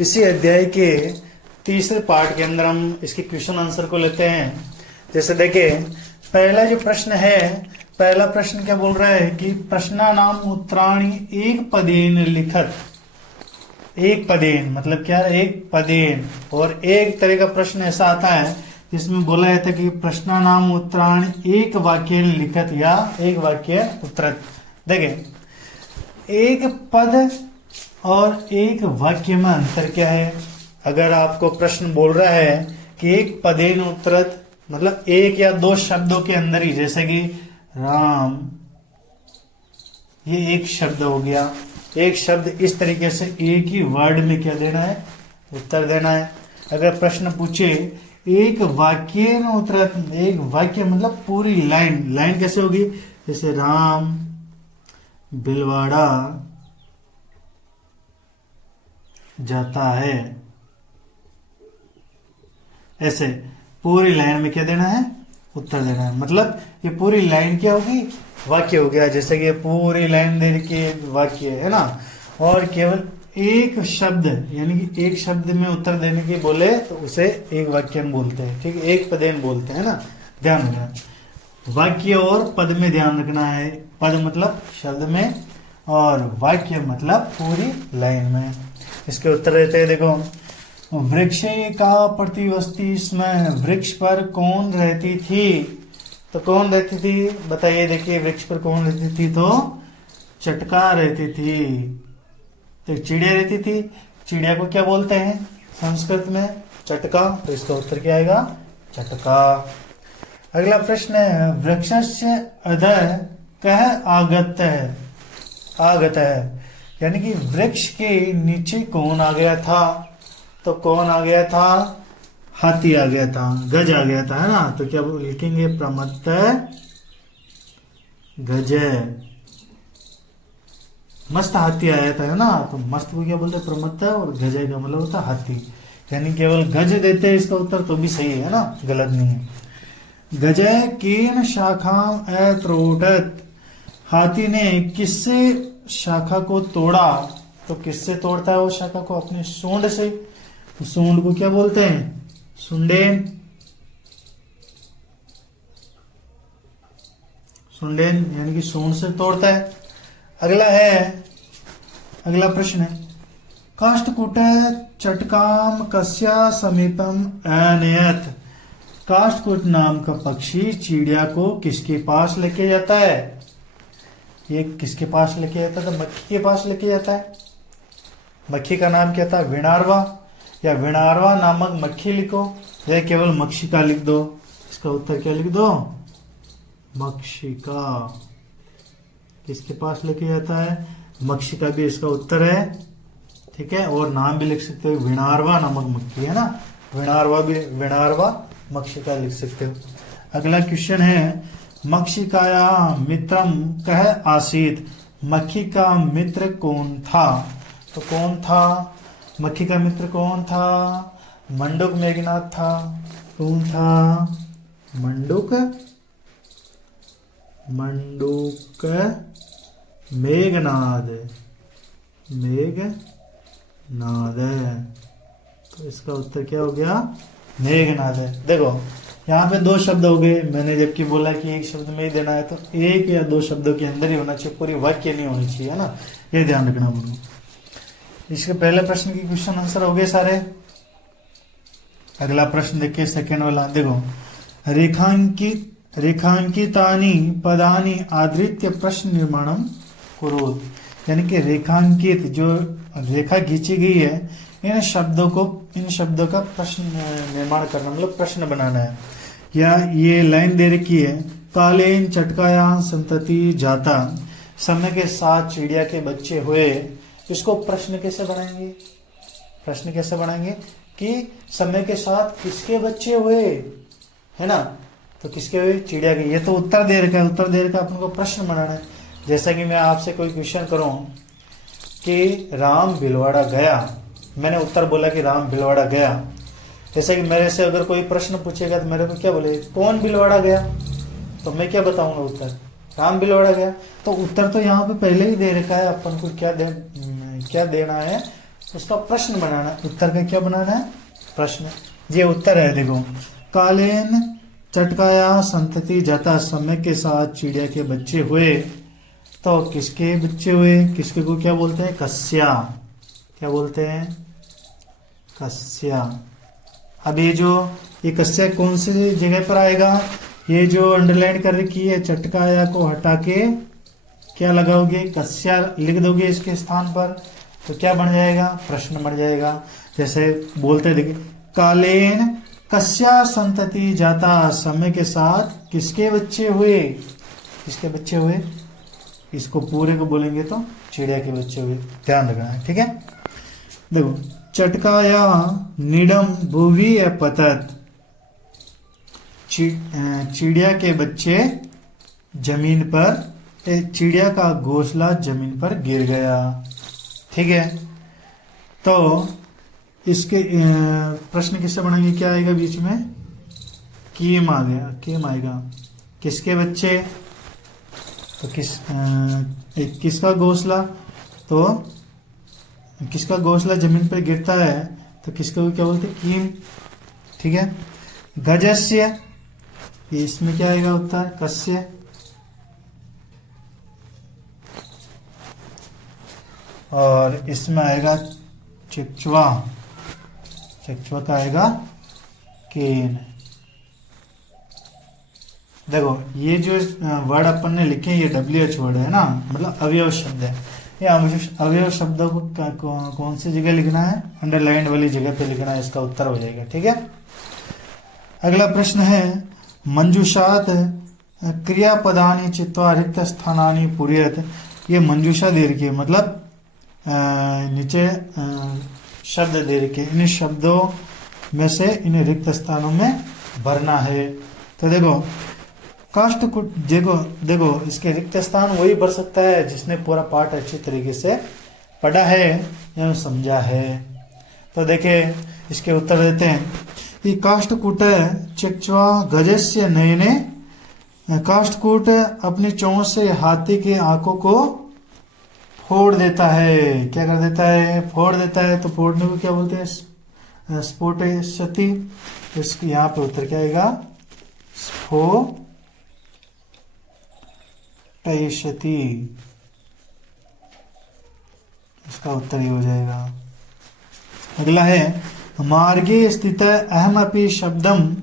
इसी अध्याय के तीसरे पार्ट के अंदर हम इसके क्वेश्चन आंसर को लेते हैं। जैसे देखिए, पहला जो प्रश्न है, पहला प्रश्न क्या बोल रहा है कि प्रश्नानाम उत्तराणि एक पदेन लिखत। एक पदेन मतलब क्या, एक पदेन। और एक तरह का प्रश्न ऐसा आता है जिसमें बोला जाता है कि प्रश्नानाम उत्तराणि एक वाक्य लिखत या एक वाक्य उत्तरत। देखिए, एक पद और एक वाक्य में अंतर क्या है। अगर आपको प्रश्न बोल रहा है कि एक पदेन उत्तरत मतलब एक या दो शब्दों के अंदर ही, जैसे कि राम, ये एक शब्द हो गया। एक शब्द इस तरीके से एक ही वर्ड में क्या देना है, उत्तर देना है। अगर प्रश्न पूछे एक वाक्य में उत्तरत, एक वाक्य मतलब पूरी लाइन, लाइन कैसे होगी, जैसे राम भिलवाड़ा जाता है, ऐसे पूरी लाइन में क्या देना है, उत्तर देना है। मतलब ये पूरी लाइन क्या होगी, वाक्य हो गया। जैसे कि पूरी लाइन दे के वाक्य है ना। और केवल एक शब्द यानी कि एक शब्द में उत्तर देने की बोले तो उसे एक वाक्य में बोलते हैं। ठीक है, एक पदेन बोलते हैं ना। ध्यान रखना, वाक्य और पद में ध्यान रखना है। पद मतलब शब्द में और वाक्य मतलब पूरी लाइन में। इसके उत्तर देते हैं। देखो, वृक्ष का प्रतिवस्ती इसमें वृक्ष पर कौन रहती थी। तो कौन रहती थी बताइए। देखिए, वृक्ष पर कौन रहती थी, तो चटका रहती थी। तो चिड़िया रहती थी। चिड़िया को क्या बोलते हैं संस्कृत में, चटका। तो इसका उत्तर क्या आएगा, चटका। अगला प्रश्न है, वृक्षस्य अधः कह आगत है। आगत है यानी कि वृक्ष के नीचे कौन आ गया था। तो कौन आ गया था, हाथी आ गया था, गज आ गया था, है ना। तो क्या लिखेंगे, प्रमत्त गज। मस्त हाथी आया था, है ना। तो मस्त को क्या बोलते हैं, प्रमत्त। और गज का मतलब होता है हाथी। यानी केवल गज देते हैं इसका उत्तर तो भी सही है ना, गलत नहीं है। गज केन शाखाम अत्रोटत। हाथी ने किससे शाखा को तोड़ा। तो किससे तोड़ता है वो शाखा को, अपने सूंड से। तो सूंड को क्या बोलते हैं, सुंडेन। सुंडेन यानी कि सूंड से तोड़ता है। अगला प्रश्न है, काष्ठकूट चटकाम कस्या समीपम अनयत। काष्ठकूट नाम का पक्षी चिड़िया को किसके पास लेके जाता है। ये किसके पास लेके जाता है, तो मक्खी के पास लेके जाता है। मक्खी का नाम क्या था, विणारवा। या विणारवा नामक मक्खी लिखो या केवल मक्षिका लिख दो। इसका उत्तर क्या लिख दो, मक्षिका। किसके पास लेके जाता है, मक्षिका भी इसका उत्तर है। ठीक है, और नाम भी लिख सकते हो, विणारवा नामक मक्खी, है ना। विणारवा मक्षिका लिख सकते हो। अगला क्वेश्चन है, मक्षिकाया मित्रम कह आसीत। मक्खी का मित्र कौन था। तो कौन था, मक्खी का मित्र कौन था, मंडूक मेघनाद था। कौन था, मंडूक मेघनाद। मेघनाद। तो इसका उत्तर क्या हो गया, मेघनाद है। देखो, यहाँ पे दो शब्द हो गए। मैंने जबकि बोला कि एक शब्द में ही देना है, तो एक या दो शब्दों के अंदर ही होना चाहिए, पूरी वाक्य नहीं होनी चाहिए, है ना। ये ध्यान रखना बोलो। इसके पहले प्रश्न की क्वेश्चन आंसर हो गए सारे। अगला प्रश्न देखिए, सेकेंड वाला। देखो, रेखांकितानि पदानि आधृत्य प्रश्न निर्माणम कुरुत। यानी कि रेखांकित, जो रेखा खींची गई है, इन शब्दों का प्रश्न निर्माण करना मतलब प्रश्न बनाना है। या ये लाइन दे रखी है, कालेन चटकाया संतति जाता। समय के साथ चिड़िया के बच्चे हुए। इसको प्रश्न कैसे बनाएंगे, प्रश्न कैसे बनाएंगे कि समय के साथ किसके बच्चे हुए, है ना। तो किसके हुए, चिड़िया के। ये तो उत्तर दे रखा है, उत्तर दे रखा है, अपन को प्रश्न बनाना है। जैसा कि मैं आपसे कोई क्वेश्चन करूं कि राम भिलवाड़ा गया, मैंने उत्तर बोला कि राम भिलवाड़ा गया। जैसे कि मेरे से अगर कोई प्रश्न पूछेगा तो मेरे को क्या बोले, कौन भिलवाड़ा गया। तो मैं क्या बताऊंगा उत्तर, राम भिलवाड़ा गया। तो उत्तर तो यहाँ पे पहले ही दे रखा है, अपन को क्या देना है, उसका प्रश्न बनाना है। उत्तर का क्या बनाना है? प्रश्न। ये उत्तर है, देखो। कालीन चटकाया संतति जाता, समय के साथ चिड़िया के बच्चे हुए। तो किसके बच्चे हुए? किसके को क्या बोलते हैं? कस्या। क्या बोलते हैं? कस्या। अब ये कस्या कौन सी जगह पर आएगा? ये जो अंडरलाइन कर रखी है चटकाया को हटा के क्या लगाओगे? कस्या लिख दोगे इसके स्थान पर, तो क्या बन जाएगा? प्रश्न बन जाएगा। जैसे बोलते देखिए, कालीन कस्या संतति जाता, समय के साथ किसके बच्चे हुए? किसके बच्चे हुए? इसको पूरे को बोलेंगे तो चिड़िया के बच्चे हुए। ध्यान रखना है, ठीक है। देखो, चटकाया निडम भुवि अपतत, चिड़िया के बच्चे जमीन पर, चिड़िया का घोंसला जमीन पर गिर गया। ठीक है, तो इसके प्रश्न किससे बनेंगे? क्या आएगा बीच में? कीम आ गया, कीम आएगा। किसके बच्चे? तो किसका घोंसला? तो किसका घोंसला जमीन पर गिरता है तो किसको क्या बोलते हैं? कीम। ठीक है। गजस्य, ये इसमें क्या आएगा उत्तर? कस्य। और इसमें आएगा चिकचुआ, चिकचुआ का आएगा केन। देखो, ये जो वर्ड अपन ने लिखे ये WH वर्ड है ना, मतलब अवयव शब्द है। ये अवयव शब्दों को कौन सी जगह लिखना है? अंडरलाइन वाली जगह पे लिखना है, इसका उत्तर हो जाएगा। ठीक है। अगला प्रश्न है, मंजूषात क्रियापदानी चित्वा रिक्त स्थानानि पूर्यत। ये मंजूषा दे रखी है, मतलब नीचे शब्द दे रखे, इन शब्दों में से इन रिक्त स्थानों में भरना है। तो देखो, काष्ठकूट, देखो इसके रिक्त स्थान वही भर सकता है जिसने पूरा पाठ अच्छी तरीके से पढ़ा है या समझा है। तो देखे इसके उत्तर देते हैं कि काष्ठकूट चिकचुआ गजस्य नयने, काष्ठकूट अपनी चोंच से हाथी के आंखों को फोड़ देता है। क्या कर देता है? फोड़ देता है। तो फोड़ने को क्या बोलते हैं? स्फोटयति। इसके यहाँ पे उत्तर क्या आएगा? स्फोटयति। इसका उत्तर ही हो जाएगा। अगला है, मार्गे स्थित अहमपि शब्दम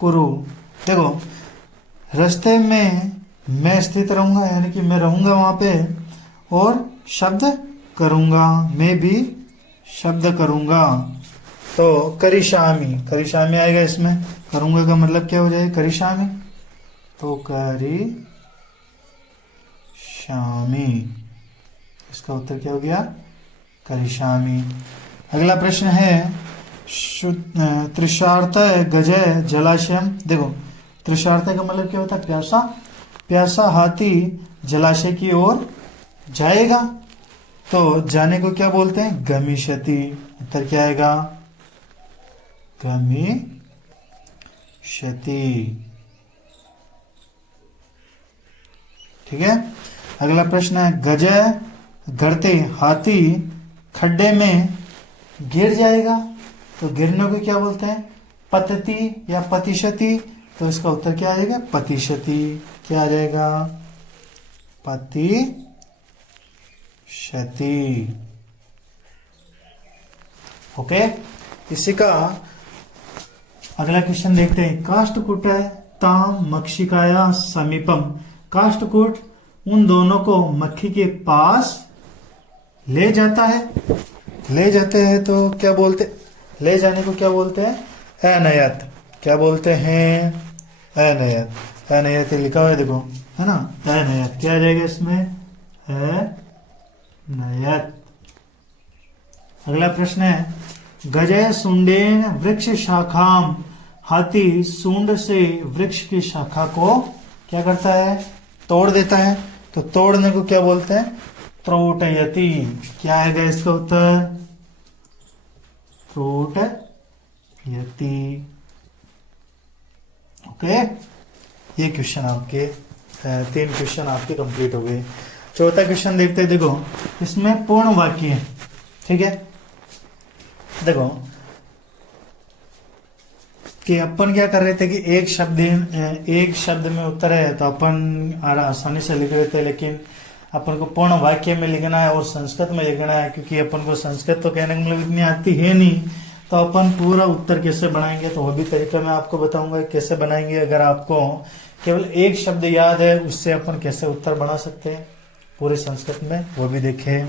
कुरु। देखो, रास्ते में मैं स्थित रहूंगा, यानी कि मैं रहूंगा वहां पे और शब्द करूंगा, मैं भी शब्द करूंगा। तो करिष्यामि, करिष्यामि आएगा इसमें। करूंगा का मतलब क्या हो जाएगा? करिष्यामि। तो करिष्यामि, इसका उत्तर क्या हो गया? करिष्यामि। अगला प्रश्न है, तृषार्थ गजय जलाशयम। देखो, तृषार्थ का मतलब क्या होता है? प्यासा। प्यासा हाथी जलाशय की ओर जाएगा, तो जाने को क्या बोलते हैं? गमिष्यति। उत्तर क्या आएगा? गमिष्यति। ठीक है। अगला प्रश्न है, गजय गरते, हाथी खड्डे में गिर जाएगा, तो गिरने को क्या बोलते हैं? पतति या पतिशति। तो इसका उत्तर क्या आ जाएगा? पतिशति। क्या आ जाएगा? पतिशति। ओके। इसी का अगला क्वेश्चन देखते हैं। काष्ठकूट ताम मक्षिकाया समीपम। काष्ठकूट उन दोनों को मक्खी के पास ले जाता है। ले जाते हैं तो क्या बोलते? ले जाने को क्या बोलते हैं? अनयत। क्या बोलते हैं? अनयत। अनयत लिखा हुआ है, देखो, है ना? अनयत। क्या आ जाएगा इसमें? अनयत। अगला प्रश्न है, गजय सुंडेन वृक्ष शाखाम। हाथी सूंड से वृक्ष की शाखा को क्या करता है? तोड़ देता है। तो तोड़ने को क्या बोलते हैं? त्रोटयति। क्या आएगा इसका उत्तर? त्रोटयति। ओके। ये क्वेश्चन आपके 3 क्वेश्चन आपके कंप्लीट हो गए। चौथा क्वेश्चन देखते हैं। देखो, इसमें पूर्ण वाक्य है, ठीक है? देखो कि अपन क्या कर रहे थे कि एक शब्द में उत्तर है तो अपन आसानी से लिख रहे थे, लेकिन अपन को पूर्ण वाक्य में लिखना है और संस्कृत में लिखना है, क्योंकि अपन को संस्कृत तो कहने का मतलब इतनी आती है नहीं, तो अपन पूरा उत्तर कैसे बनाएंगे तो वो भी तरीका मैं आपको बताऊंगा कैसे बनाएंगे। अगर आपको केवल एक शब्द याद है उससे अपन कैसे उत्तर बना सकते हैं पूरे संस्कृत में, वो भी देखें।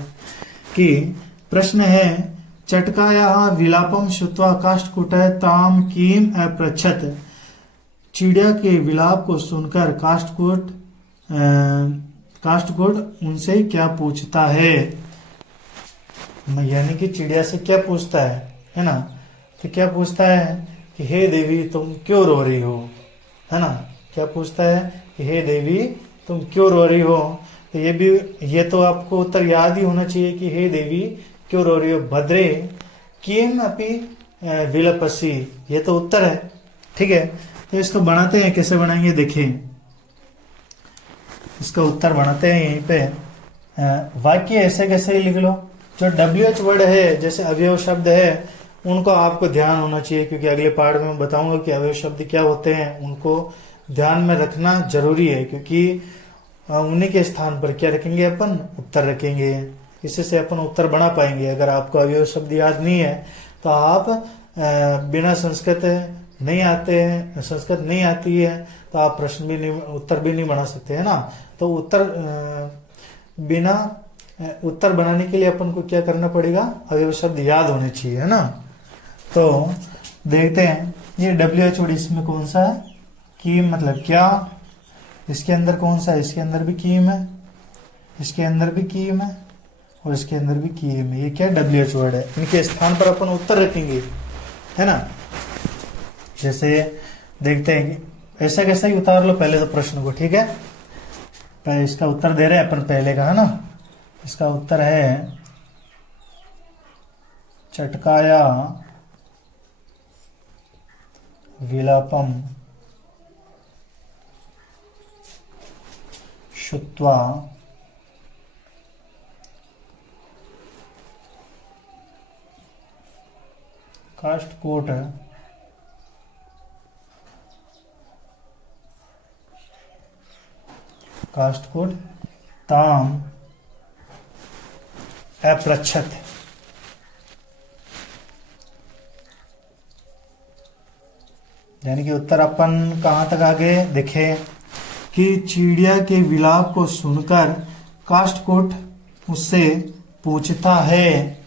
कि प्रश्न है चटकाया विलापम श्रुत्वा काष्ठकूट ताम कीम अपृच्छत। चिड़िया के विलाप को सुनकर काष्ठकूट उनसे क्या पूछता है, यानी कि चिड़िया से क्या पूछता है ना, तो क्या पूछता है कि हे देवी तुम क्यों रो रही हो, है ना, क्या पूछता है कि हे देवी तुम क्यों रो रही हो। तो ये तो आपको उत्तर याद ही होना चाहिए कि हे देवी क्यों रो रही हो, भद्रे किम अपि विलपसी, ये तो उत्तर है। ठीक है, तो इसको बनाते हैं, कैसे बनाएंगे देखिए। इसका उत्तर बनाते हैं यहीं पे। वाक्य ऐसे कैसे ही लिख लो, जो WH वर्ड है जैसे अवयव शब्द है उनको आपको ध्यान होना चाहिए, क्योंकि अगले पार्ट में मैं बताऊंगा कि अवयव शब्द क्या होते हैं, उनको ध्यान में रखना जरूरी है, क्योंकि उन्हीं के स्थान पर क्या रखेंगे अपन, उत्तर रखेंगे, इससे अपन उत्तर बना पाएंगे। अगर आपको अवयव शब्द याद नहीं है तो आप बिना संस्कृत नहीं आती है तो आप प्रश्न भी नहीं, उत्तर भी नहीं बना सकते, है ना। तो उत्तर बनाने के लिए अपन को क्या करना पड़ेगा, अवयव शब्द याद होने चाहिए, है ना। तो देखते हैं ये WH वर्ड इसमें कौन सा है, कीम मतलब क्या, इसके अंदर कौन सा है, इसके अंदर भी कीम है, इसके अंदर भी कीम है और इसके अंदर भी कीम है। ये क्या WH वर्ड है, इनके स्थान पर अपन उत्तर रखेंगे, है ना। जैसे देखते हैं कि ऐसा कैसा ही उतार लो पहले तो प्रश्न को, ठीक है। पहले इसका उत्तर दे रहे हैं अपन पहले का, है ना। इसका उत्तर है चटकाया विलापम श्रुत्वा काष्ठकूट ताम अपृच्छत। यानी कि उत्तर अपन कहां तक आगे देखे कि चिड़िया के विलाप को सुनकर काष्ठकूट उससे पूछता है,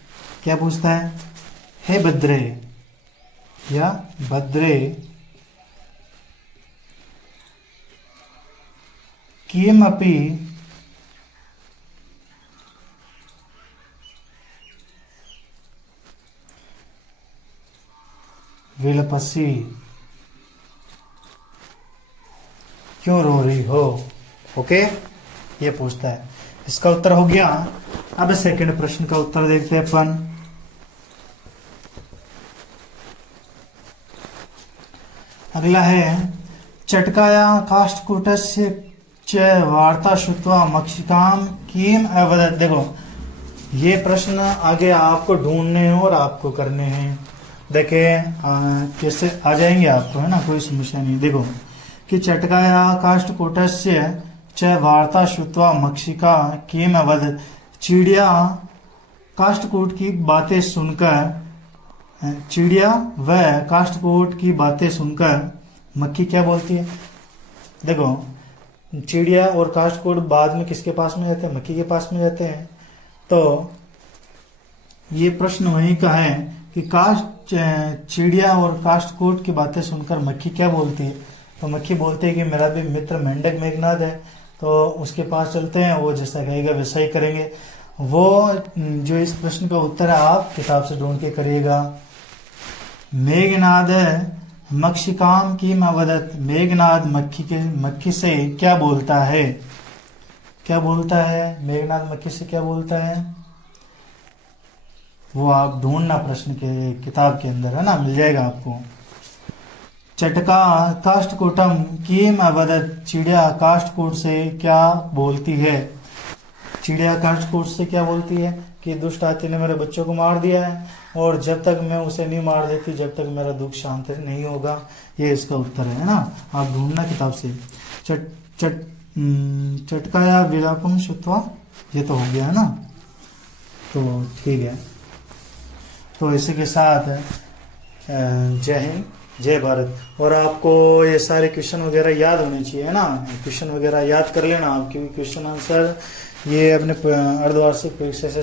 क्या पूछता है, हे भद्रे या भद्रे किमपि विलपसी, क्यों रो रही हो। ओके, ये पूछता है, इसका उत्तर हो गया। अब सेकंड प्रश्न का उत्तर देखते हैं अपन। अगला है चटकाया काष्ठकूटस्य च वार्ता श्रुत्वा मक्षिकाम किम अवदत्। देखो ये प्रश्न आगे आपको ढूंढने हैं और आपको करने हैं, देखे कैसे आ जाएंगे आपको, है ना, कोई समस्या नहीं। देखो कि चटकाया काष्ठकूटस्य च वार्ता श्रुत्वा मक्षिका किम अवदत्। चिड़िया काष्ठकूट की बातें सुनकर, चिड़िया व काष्ठकूट की बातें सुनकर मक्खी क्या बोलती है। देखो चिड़िया और काष्ठकूट बाद में किसके पास में जाते हैं, मक्खी के पास में जाते हैं। तो ये प्रश्न वहीं का है कि चिड़िया और काष्ठकूट की बातें सुनकर मक्खी क्या बोलती है। तो मक्खी बोलती है कि मेरा भी मित्र मेंढक मेघनाद है, तो उसके पास चलते हैं, वो जैसा कहेगा वैसा ही करेंगे। वो जो इस प्रश्न का उत्तर है आप किताब से ढूंढ के करिएगा। मेघनाद मक्षिकाम की अवदत्। मेघनाद मक्खी से क्या बोलता है, क्या बोलता है, मेघनाद मक्खी से क्या बोलता है, वो आप ढूंढना प्रश्न के किताब के अंदर, है ना, मिल जाएगा आपको। चटका काष्ठकूटम किम अवदत्। चिड़िया काष्ठकूट से क्या बोलती है। चिड़िया काष्ठकूट से क्या बोलती है कि दुष्ट हाथी ने मेरे बच्चों को मार दिया है। और जब तक मैं उसे नहीं मार देती जब तक मेरा दुख शांत नहीं होगा। ये इसका उत्तर है ना। आप ढूंढना किताब से। चट चट चटकाया विलापम श्रुत्वा, ये तो हो गया है ना। तो ठीक है, तो इसी के साथ जय हिंद जय भारत। और आपको ये सारे क्वेश्चन वगैरह याद होने चाहिए है ना, क्वेश्चन वगैरह याद कर लेना आप, क्योंकि क्वेश्चन आंसर ये अपने अर्धवार्षिक परीक्षा से